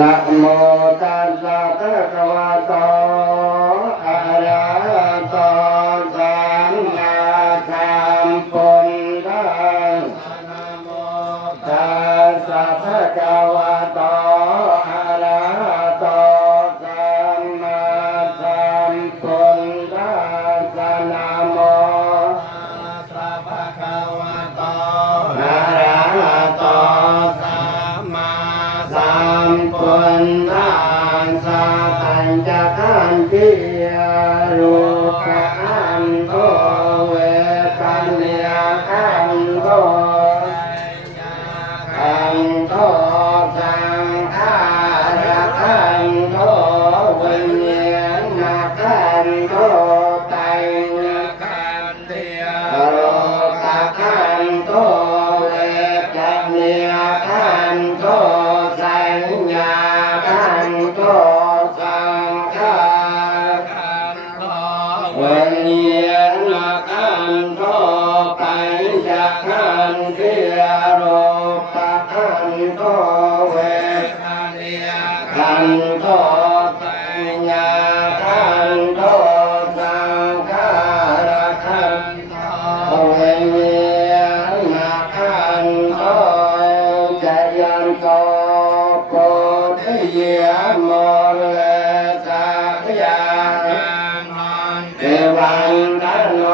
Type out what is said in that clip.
นะโมตัสสะภะคะวะโตอะระหะโตสัมมาสัมพุทธัสสะนะโมตัสสะภะคะวะโตอะระหะโตสัมมาสัมพุทธัสสะนะโมตัสสะภะคะวะโตอะระหะโตสัมมาสัมพุทธัสสะปัญจขันธ์ รูปขันธ์ เวทนาขันธ์ ขันธ์ สังขารขันธ์ วิญญาณขันธ์ ไตรขันธ์ โลกขันธ์ เวทนาขันธ์ สัญญาขันธ์ สังขารขันธ์ วิญญาณขันธ์ ปัญจขันธ์ รูปขันธ์ เวทนาขันธ์ สัญญาขันธ์ สังขารขันธ์ วิญญาณขันธ์ จะยันโตโพธิยโมเลสักยาเทวันตโน